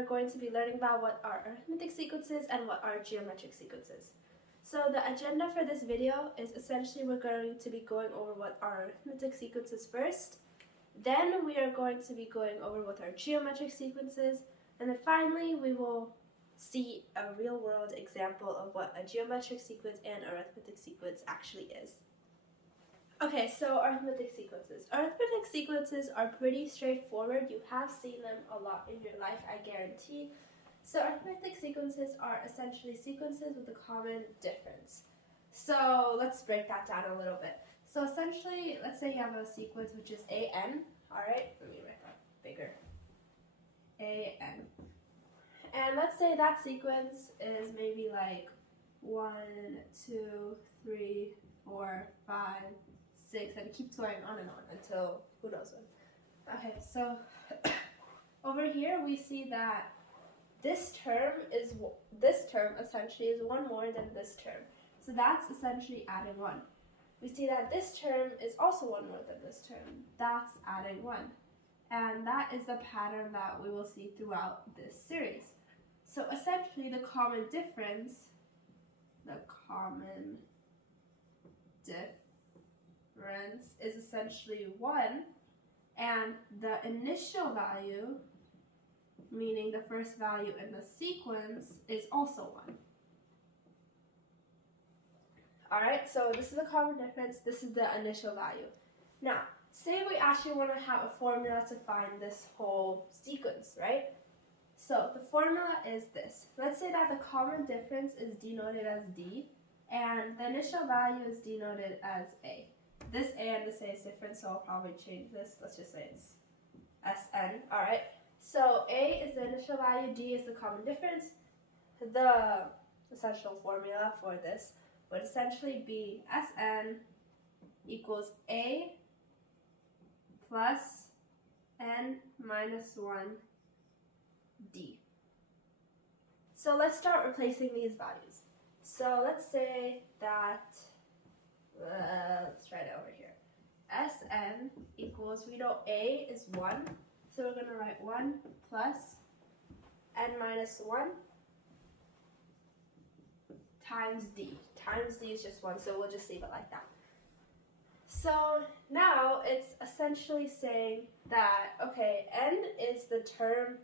are going to be learning about what are arithmetic sequences and what are geometric sequences. So the agenda for this video is essentially we're going to be going over what are arithmetic sequences first, then we are going to be going over what are geometric sequences, and then finally we will see a real-world example of what a geometric sequence and arithmetic sequence actually is. Okay, so arithmetic sequences. Arithmetic sequences are pretty straightforward. You have seen them a lot in your life, I guarantee. So arithmetic sequences are essentially sequences with a common difference. So let's break that down a little bit. So essentially, let's say you have a sequence which is an, alright? Let me write that bigger. An. And let's say that sequence is maybe like 1, 2, 3, 4, 5, 6, and it keeps going on and on until who knows when. Okay, so over here we see that this term essentially is one more than this term. So that's essentially adding 1. We see that this term is also one more than this term. That's adding 1. And that is the pattern that we will see throughout this series. So essentially the common difference is essentially 1, and the initial value, meaning the first value in the sequence, is also 1. Alright, so this is the common difference, this is the initial value. Now, say we actually want to have a formula to find this whole sequence, right? So the formula is this. Let's say that the common difference is denoted as D, and the initial value is denoted as A. This A and this A is different, so I'll probably change this. Let's just say it's Sn, alright? So A is the initial value, D is the common difference. The essential formula for this would essentially be Sn equals A plus n minus 1 D. So let's start replacing these values. So let's say that, let's write it over here. Sn equals, we know A is 1, so we're going to write 1 plus n minus 1 times D. Times D is just 1, so we'll just leave it like that. So now it's essentially saying that, okay, n is the term,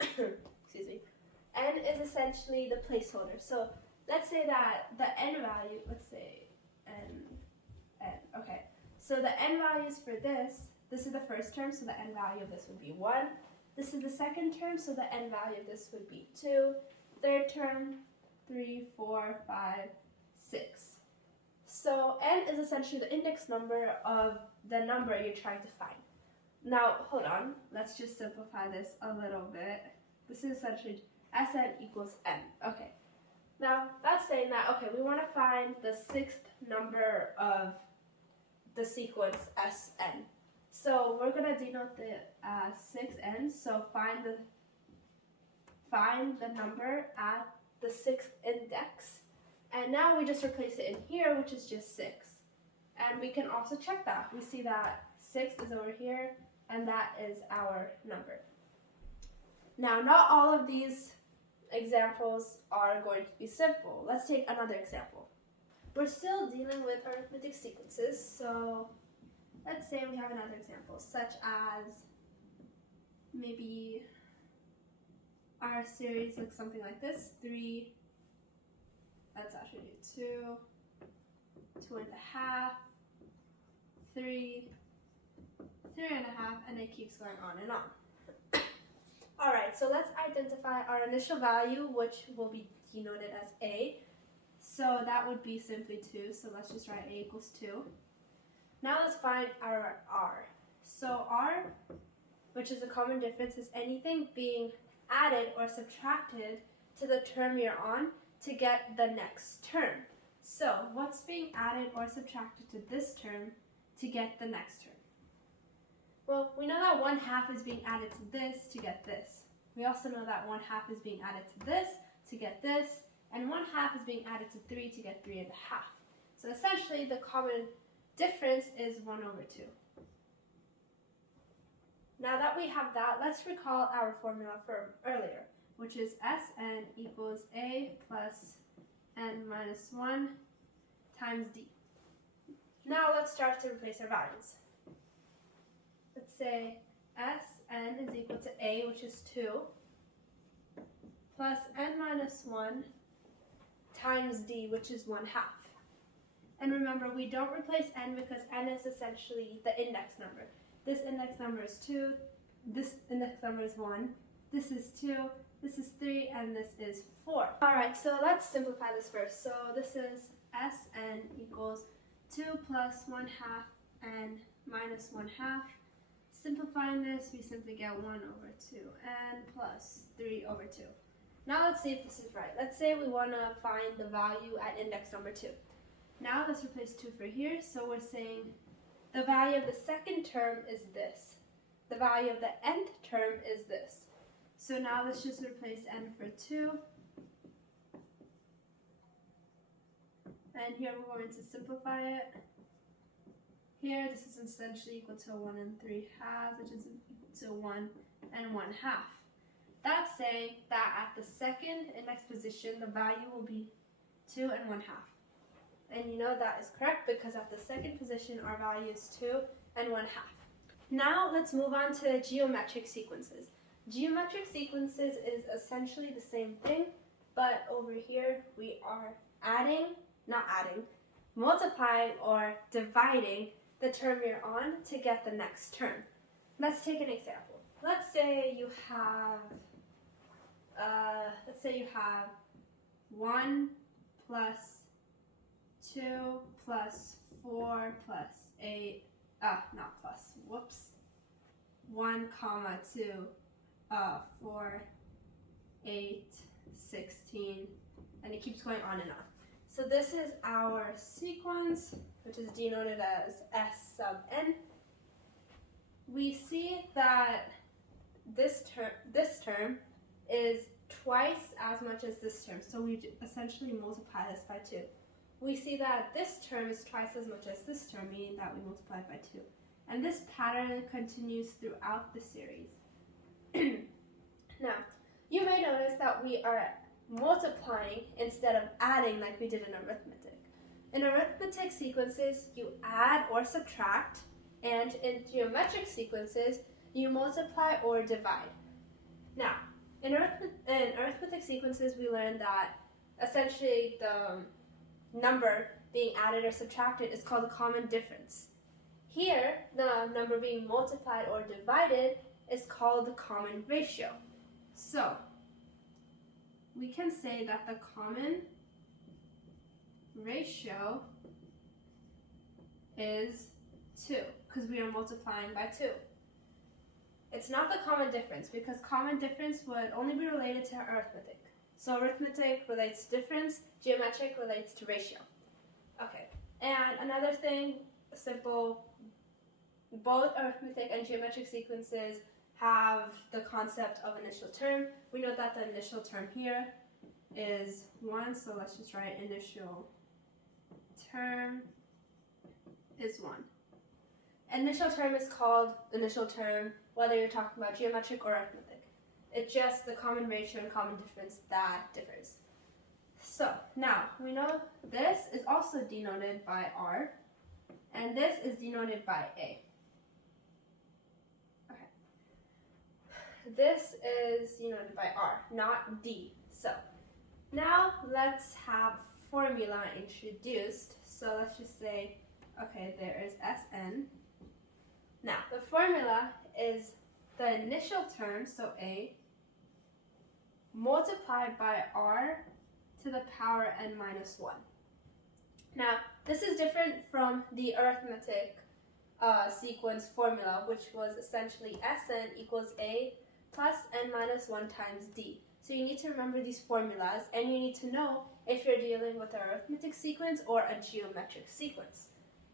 excuse me, n is essentially the placeholder. So let's say that the n value, let's say n, okay. So the n values for this is the first term, so the n value of this would be 1. This is the second term, so the n value of this would be 2. Third term, 3, 4, 5, 6. So n is essentially the index number of the number you're trying to find. Now, hold on, let's just simplify this a little bit. This is essentially Sn equals n. Okay. Now, that's saying that, okay, we want to find the 6th number of the sequence Sn. So we're going to denote the 6n, so find the number at the 6th index. And now we just replace it in here, which is just 6. And we can also check that. We see that 6 is over here, and that is our number. Now, not all of these examples are going to be simple. Let's take another example. We're still dealing with arithmetic sequences, so let's say we have another example, such as maybe our series looks something like this. 3, let's actually do 2, 2.5, 3, 3.5, and it keeps going on and on. Alright, so let's identify our initial value, which will be denoted as A. So that would be simply 2, so let's just write A equals 2. Now let's find our R. So R, which is a common difference, is anything being added or subtracted to the term you're on to get the next term. So what's being added or subtracted to this term to get the next term? Well, we know that 1/2 is being added to this to get this. We also know that 1/2 is being added to this to get this, and 1/2 is being added to 3 to get 3.5. So essentially the common difference is 1/2. Now that we have that, let's recall our formula from earlier, which is Sn equals A plus n minus 1 times d. Now let's start to replace our values. Let's say Sn is equal to A, which is 2, plus n minus 1 times d, which is 1/2. And remember, we don't replace n because n is essentially the index number. This index number is 2, this index number is 1, this is 2, this is 3, and this is 4. Alright, so let's simplify this first. So this is Sn equals 2 plus 1/2 n minus 1/2. Simplifying this, we simply get 1 over 2n plus 3 over 2. Now let's see if this is right. Let's say we want to find the value at index number 2. Now let's replace 2 for here. So we're saying the value of the second term is this. The value of the nth term is this. So now let's just replace n for 2. And here we're going to simplify it. Here, this is essentially equal to 1 3/2, which is equal to 1 and 1/2. That's saying that at the second index position, the value will be 2 and 1/2. And you know that is correct because at the second position, our value is 2 and 1/2. Now let's move on to geometric sequences. Geometric sequences is essentially the same thing, but over here we are multiplying or dividing the term you're on to get the next term. Let's take an example. Let's say you have 1 plus 2 plus 4 plus 8, 1 comma 2, 4, 8, 16, and it keeps going on and on. So this is our sequence, which is denoted as S sub n. We see that this term is twice as much as this term, so we essentially multiply this by 2. We see that this term is twice as much as this term, meaning that we multiply by 2. And this pattern continues throughout the series. Now, you may notice that we are multiplying instead of adding like we did in arithmetic. In arithmetic sequences, you add or subtract, and in geometric sequences, you multiply or divide. Now, in arithmetic sequences, we learned that essentially the number being added or subtracted is called a common difference. Here, the number being multiplied or divided is called the common ratio. So, we can say that the common ratio is 2, because we are multiplying by 2. It's not the common difference, because common difference would only be related to arithmetic. So arithmetic relates to difference, geometric relates to ratio. Okay, and another thing, simple, both arithmetic and geometric sequences have the concept of initial term. We know that the initial term here is 1, so let's just write initial term is 1. Initial term is called initial term whether you're talking about geometric or arithmetic. It's just the common ratio and common difference that differs. So now we know this is also denoted by R, and this is denoted by A. Okay. This is denoted by R, not D. So now let's have formula introduced. So let's just say, okay, there is Sn. Now the formula is the initial term, so A, multiplied by R to the power n minus 1. Now, this is different from the arithmetic sequence formula, which was essentially Sn equals A plus n minus 1 times D. So you need to remember these formulas, and you need to know if you're dealing with an arithmetic sequence or a geometric sequence.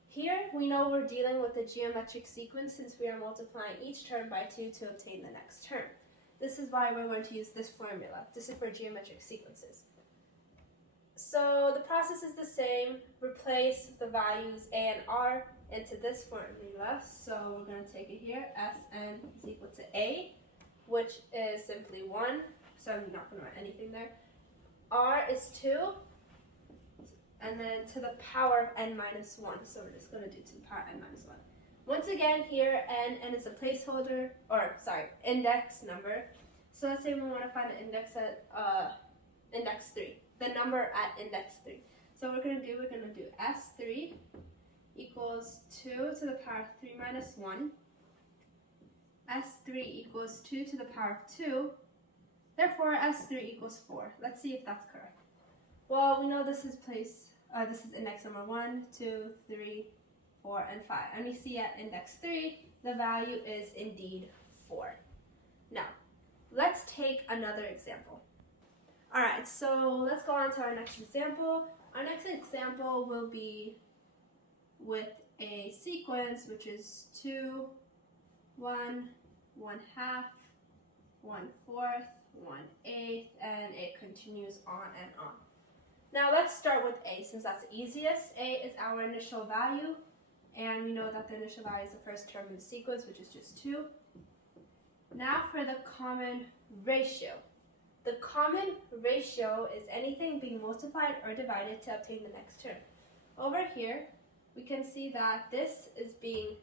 Here, we know we're dealing with a geometric sequence since we are multiplying each term by 2 to obtain the next term. This is why we're going to use this formula. This is for geometric sequences. So the process is the same. Replace the values a and r into this formula. So we're going to take it here. Sn is equal to a, which is simply 1. So I'm not going to write anything there. R is 2. And then to the power of n minus 1. So we're just going to do to the power of n minus 1. Once again, here n is a placeholder, or sorry, index number. So let's say we want to find the index at index 3, the number at index 3. So what we're going to do S3 equals 2 to the power of 3 minus 1. S3 equals 2 to the power of 2. Therefore, S3 equals 4. Let's see if that's correct. Well, we know this is index number 1, 2, 3, 4, and 5. And we see at index 3, the value is indeed 4. Now, let's take another example. Alright, so let's go on to our next example. Our next example will be with a sequence which is 2, 1, 1 half, 1 fourth, 1 eighth, and it continues on and on. Now let's start with A, since that's the easiest. A is our initial value, and we know that the initial value is the first term in the sequence, which is just 2. Now for the common ratio. The common ratio is anything being multiplied or divided to obtain the next term. Over here, we can see that this is being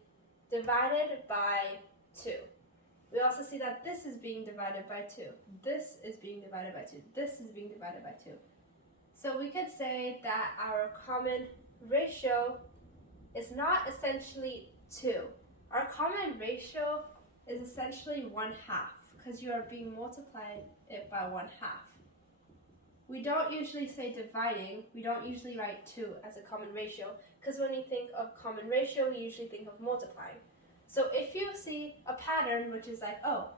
divided by 2. We also see that this is being divided by 2. This is being divided by 2. This is being divided by 2. So we could say that our common ratio is not essentially 2. Our common ratio is essentially 1 half, because you are being multiplied it by 1 half. We don't usually say dividing. We don't usually write 2 as a common ratio, because when we think of common ratio, we usually think of multiplying. So if you see a pattern which is like, oh,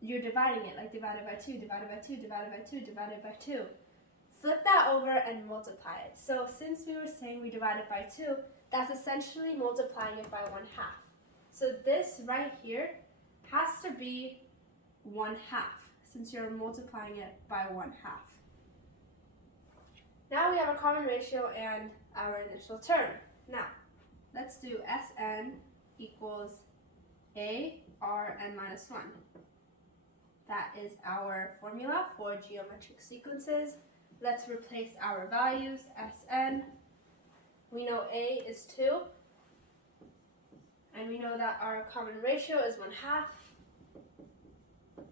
you're dividing it, like divided by 2, divided by 2, divided by 2, divided by 2, flip that over and multiply it. So since we were saying we divided by 2, that's essentially multiplying it by 1 half. So this right here has to be 1 half, since you're multiplying it by 1 half. Now we have a common ratio and our initial term. Now, let's do Sn equals a r n minus 1. That is our formula for geometric sequences. Let's replace our values. Sn, we know a is 2, and we know that our common ratio is 1 half,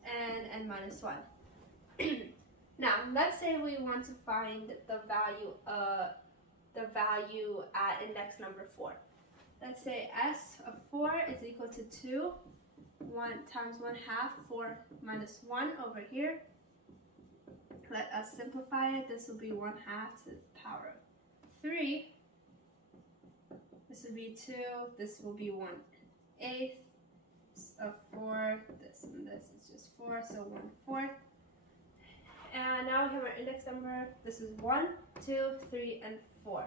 and n minus 1. Now, let's say we want to find the value at index number 4. Let's say S of 4 is equal to 2, 1 times 1 half, 4 minus 1 over here. Let us simplify it. This will be 1 half to the power of 3. This will be 2. This will be 1 eighth of 4. This and this is just 4, so 1 fourth. And now we have our index number. This is 1, 2, 3, and 4.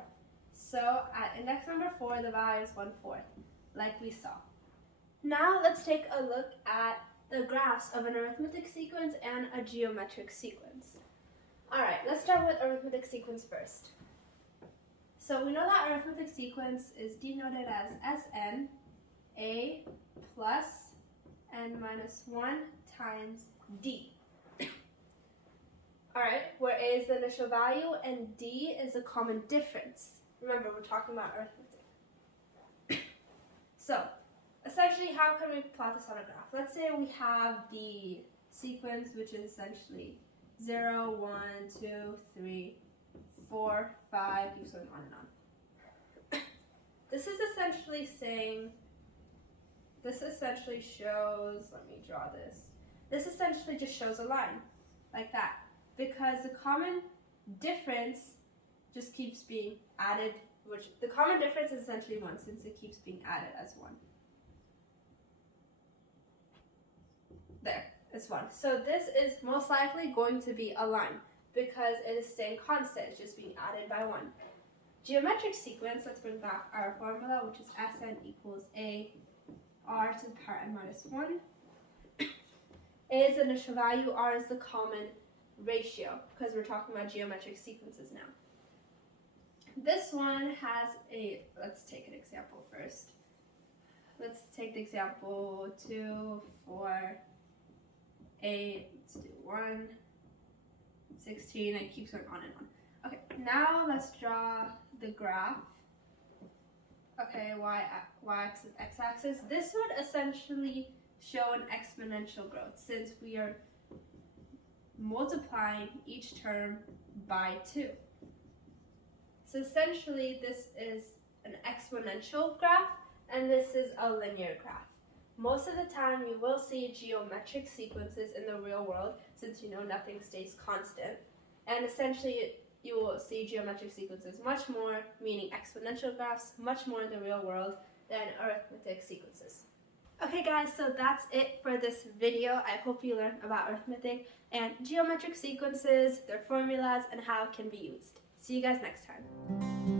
So at index number 4, the value is 1 fourth, like we saw. Now let's take a look at the graphs of an arithmetic sequence and a geometric sequence. Alright, let's start with arithmetic sequence first. So we know that arithmetic sequence is denoted as Sn, a plus n minus 1 times d. Alright, where a is the initial value and d is the common difference. Remember, we're talking about arithmetic. So, essentially, how can we plot this on a graph? Let's say we have the sequence, which is essentially 0, 1, 2, 3, 4, 5, keeps going on and on. This is essentially saying, this essentially shows, let me draw this. This essentially just shows a line, like that. Because the common difference just keeps being added, which the common difference is essentially 1, since it keeps being added as 1. There, it's 1. So this is most likely going to be a line, because it is staying constant, it's just being added by 1. Geometric sequence, let's bring back our formula, which is Sn equals a r to the power n minus 1. A is the initial value, r is the common ratio, because we're talking about geometric sequences now. This one has a, let's take an example first. Let's take the example 2, 4, 8, let's do 1, 16, it keeps going on and on. Okay, now let's draw the graph. Okay, y-axis, x-axis. This would essentially show an exponential growth since we are multiplying each term by 2. So essentially this is an exponential graph and this is a linear graph. Most of the time you will see geometric sequences in the real world since you know nothing stays constant. And essentially you will see geometric sequences much more, meaning exponential graphs, much more in the real world than arithmetic sequences. Okay guys, so that's it for this video. I hope you learned about arithmetic and geometric sequences, their formulas, and how it can be used. See you guys next time.